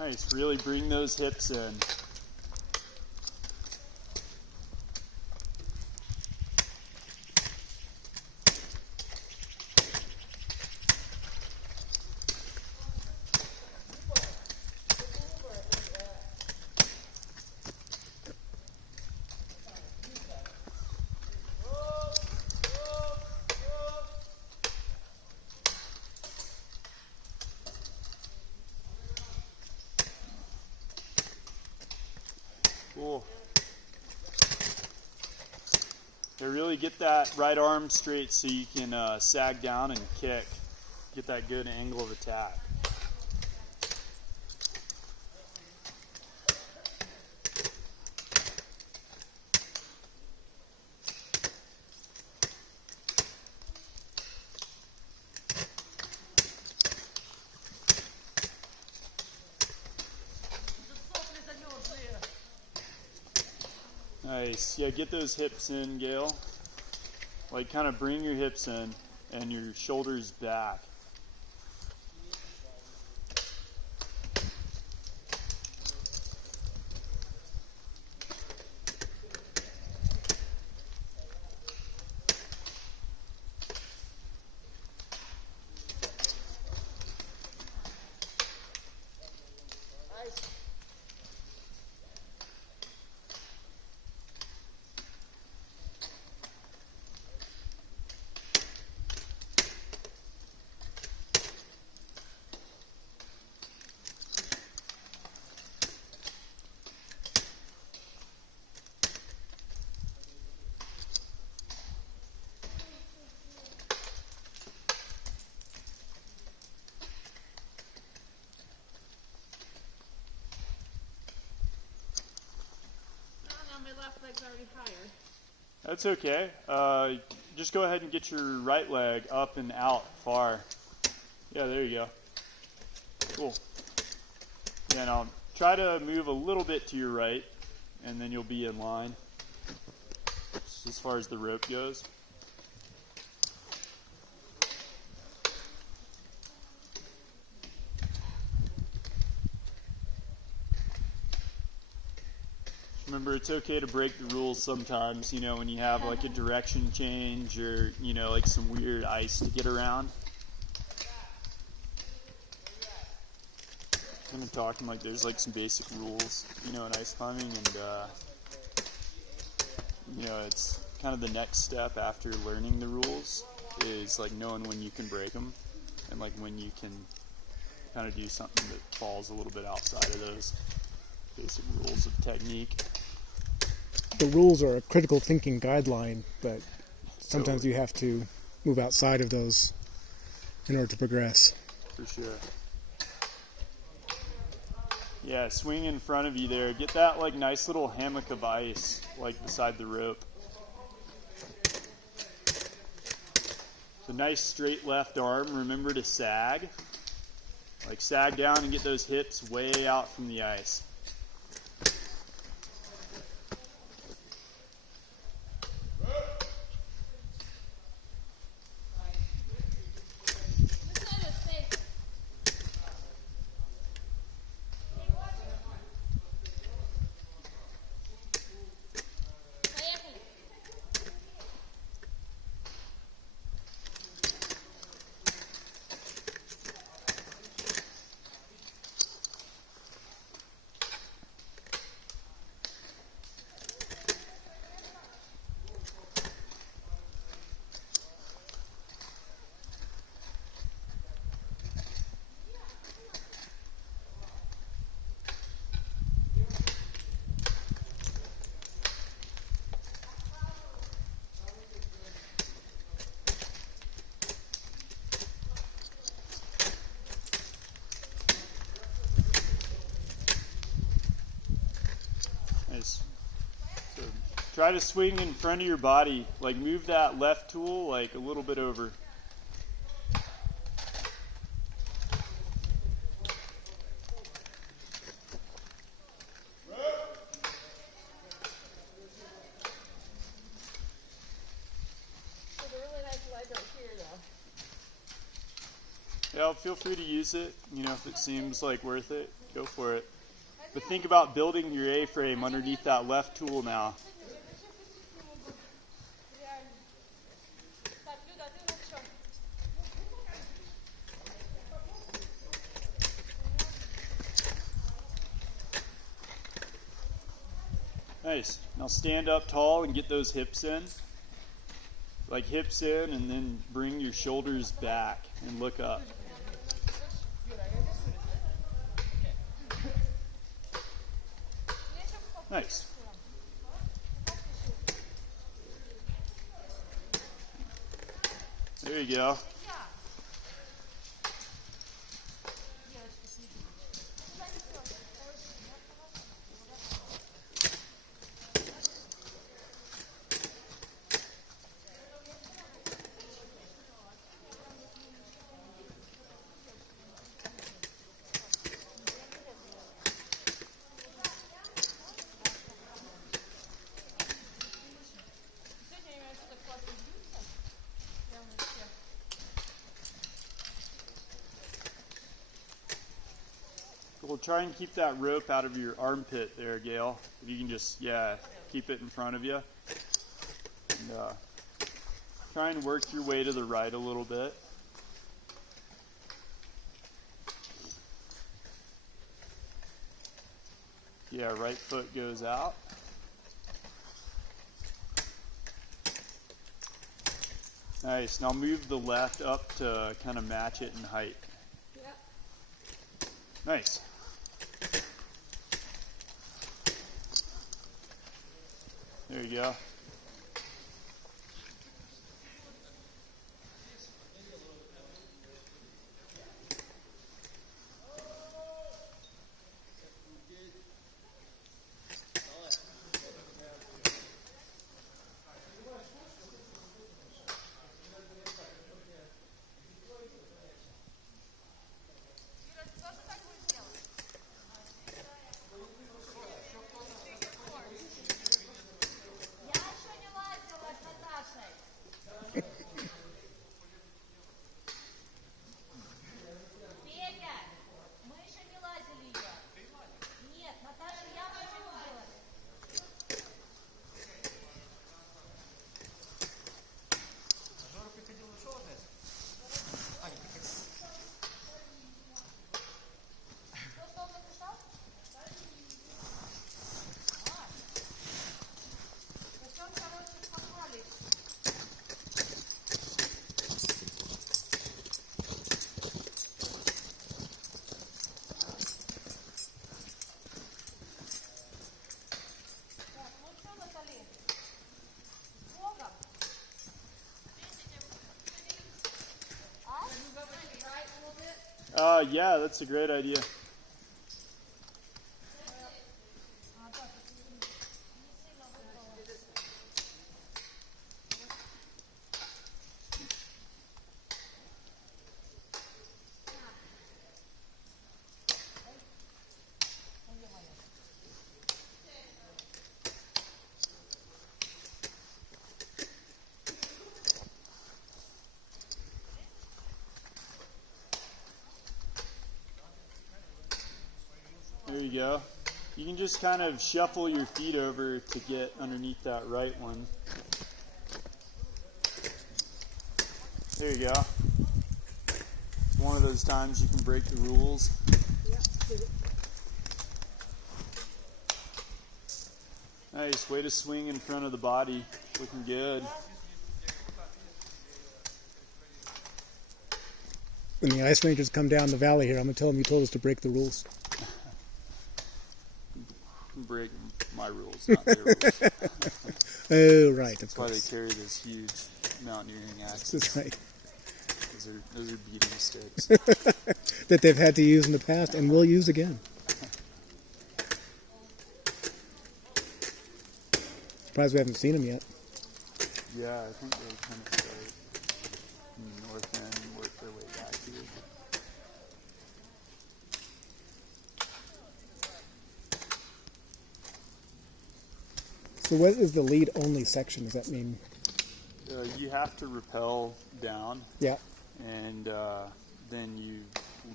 Nice, really bring those hips in. Cool. Yeah, really get that right arm straight so you can sag down and kick. Get that good angle of attack. Nice. Yeah, get those hips in, Gayle. Like, kind of bring your hips in and your shoulders back. Left leg's already higher. That's okay. Just go ahead and get your right leg up and out far. Yeah, there you go. Cool. Yeah, now try to move a little bit to your right, and then you'll be in line just as far as the rope goes. Remember, it's okay to break the rules sometimes, you know, when you have like a direction change or, you know, like some weird ice to get around. Kind of talking like there's like some basic rules, you know, in ice climbing, and, you know, it's kind of the next step after learning the rules is like knowing when you can break them and like when you can kind of do something that falls a little bit outside of those basic rules of technique. The rules are a critical thinking guideline, but sometimes you have to move outside of those in order to progress. For sure. Yeah, swing in front of you there. Get that like nice little hammock of ice like beside the rope. So nice straight left arm. Remember to sag. Like sag down and get those hips way out from the ice. Nice. So try to swing in front of your body. Like move that left tool like a little bit over. Yeah, feel free to use it, you know, if it seems like worth it. Go for it. But think about building your A-frame underneath that left tool now. Nice. Now stand up tall and get those hips in. Like hips in, and then bring your shoulders back and look up. Nice. There you go. We'll try and keep that rope out of your armpit there, Gayle. If you can just, keep it in front of you. And, try and work your way to the right a little bit. Yeah, right foot goes out. Nice. Now move the left up to kind of match it in height. Yeah. Nice. There you go. Yeah, that's a great idea. There you go. You can just kind of shuffle your feet over to get underneath that right one. There you go. It's one of those times you can break the rules. Nice. Way to swing in front of the body. Looking good. When the ice rangers come down the valley here, I'm going to tell them you told us to break the rules. Break my rules, not their rules. Oh, right. That's why they carry those huge mountaineering axes. That's right. Those are beating sticks. That they've had to use in the past and will use again. Surprised we haven't seen them yet. Yeah, I think they kind of start in the north end and work their way back here. So what is the lead-only section? Does that mean? You have to rappel down. Yeah. And then you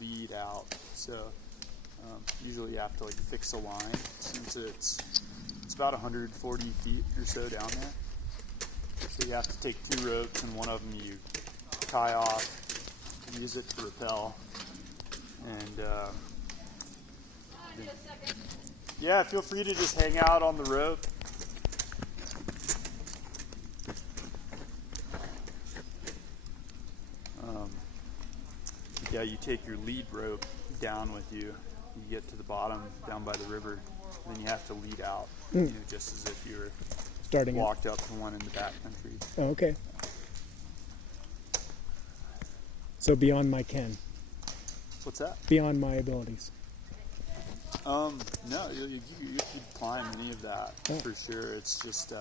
lead out. So Usually you have to like fix a line since it's about 140 feet or so down there. So you have to take 2 ropes, and one of them you tie off, use it to rappel, and yeah, feel free to just hang out on the rope. Yeah, you take your lead rope down with you. You get to the bottom down by the river, then you have to lead out, just as if you were Starting walked up to one in the backcountry. Oh, okay. So beyond my ken. What's that? Beyond my abilities. No, you could climb any of that for sure. It's just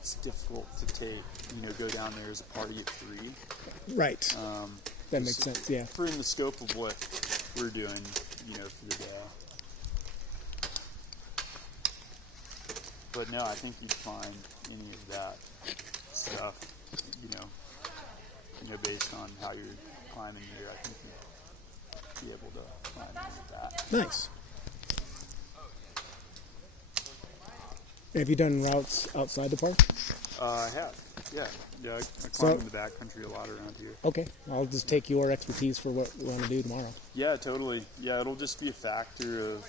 it's difficult to take. Go down there as a party of 3. Right. That makes sense. Yeah. For in the scope of what we're doing, for the day. But no, I think you'd find any of that stuff, based on how you're climbing here. I think you'd be able to climb any of that. Nice. Have you done routes outside the park? I have. Yeah, I climb in the backcountry a lot around here. Okay, I'll just take your expertise for what we want to do tomorrow. Yeah, totally. Yeah, it'll just be a factor of,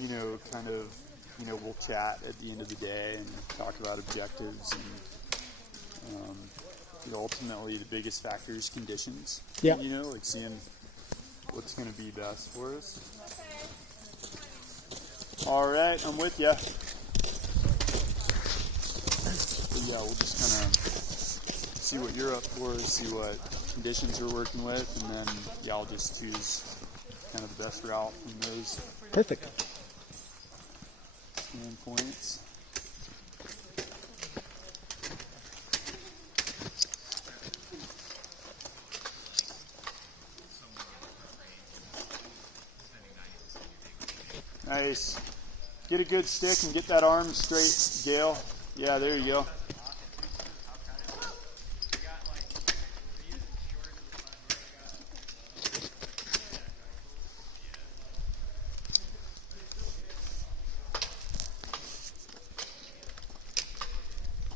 we'll chat at the end of the day and talk about objectives, and ultimately the biggest factor is conditions. Yeah. Like seeing what's going to be best for us. All right, I'm with you. Yeah, we'll just kind of see what you're up for, see what conditions you're working with, and then, I'll just choose kind of the best route from those Perfect. standpoints. Nice. Get a good stick and get that arm straight, Gayle. Yeah, there you go.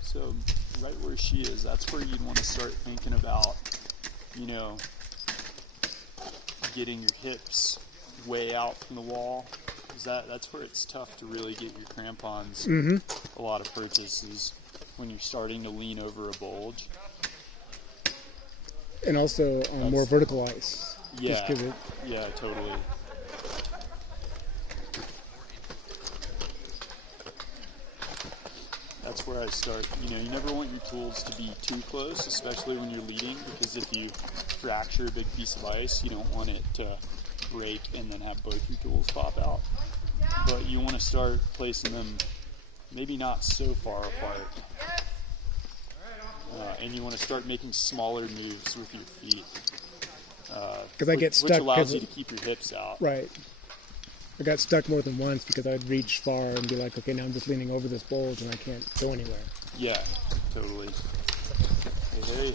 So right where she is, that's where you'd want to start thinking about, getting your hips way out from the wall. That's where it's tough to really get your crampons. A lot of purchases when you're starting to lean over a bulge. And also on more vertical ice. Yeah, yeah, totally. That's where I start. You never want your tools to be too close, especially when you're leading, because if you fracture a big piece of ice, you don't want it to break and then have both your tools pop out. But you want to start placing them maybe not so far apart. And you want to start making smaller moves with your feet. Because I get stuck. Which allows you to keep your hips out. Right. I got stuck more than once because I'd reach far and be like, okay, now I'm just leaning over this bulge and I can't go anywhere. Yeah, totally. Hey.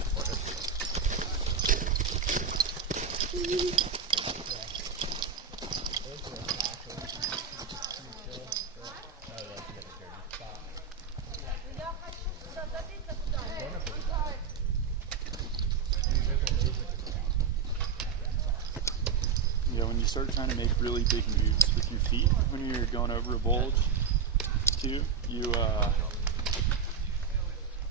When you start trying to make really big moves with your feet, when you're going over a bulge, too, you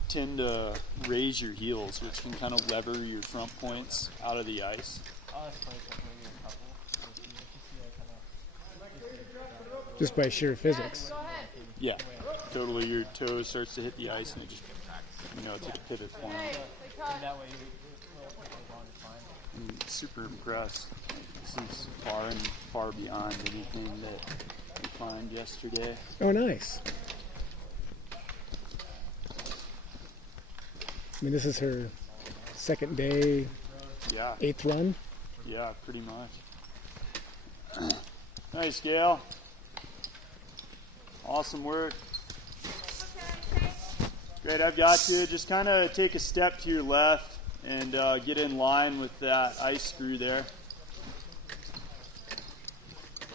tend to raise your heels, which can kind of lever your front points out of the ice. Just by sheer physics. Yeah, totally. Your toe starts to hit the ice, and it just, it's like a pivot point. I'm super impressed. This is far beyond anything that we climbed yesterday. Oh, nice. I mean, this is her second day, Yeah. 8th run. Yeah, pretty much. Nice, Gayle. Awesome work. Great, I've got you. Just kind of take a step to your left and get in line with that ice screw there.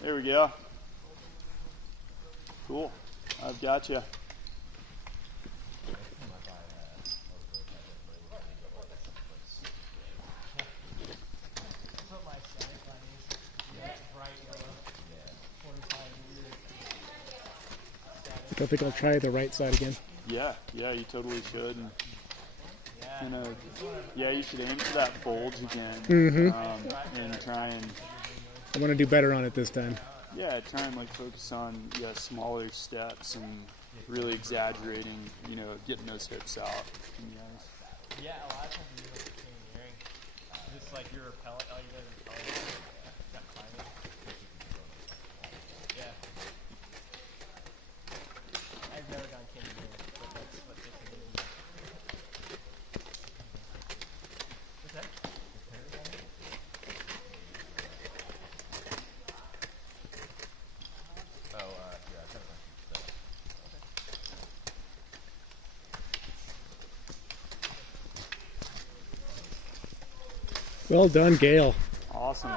There we go. Cool. I've got you. I think I'll try the right side again. Yeah, you totally should. And yeah, you should aim for that bulge again. And try and I want to do better on it this time. try and like focus on smaller steps and really exaggerating, getting those hips out. Yeah, a lot of times you do like the same hearing. Just like your repellent, all you guys are repelling. Got climbing. Yeah. I've never gone canyoneering, but that's what they say. What's that? Well done, Gayle. Awesome.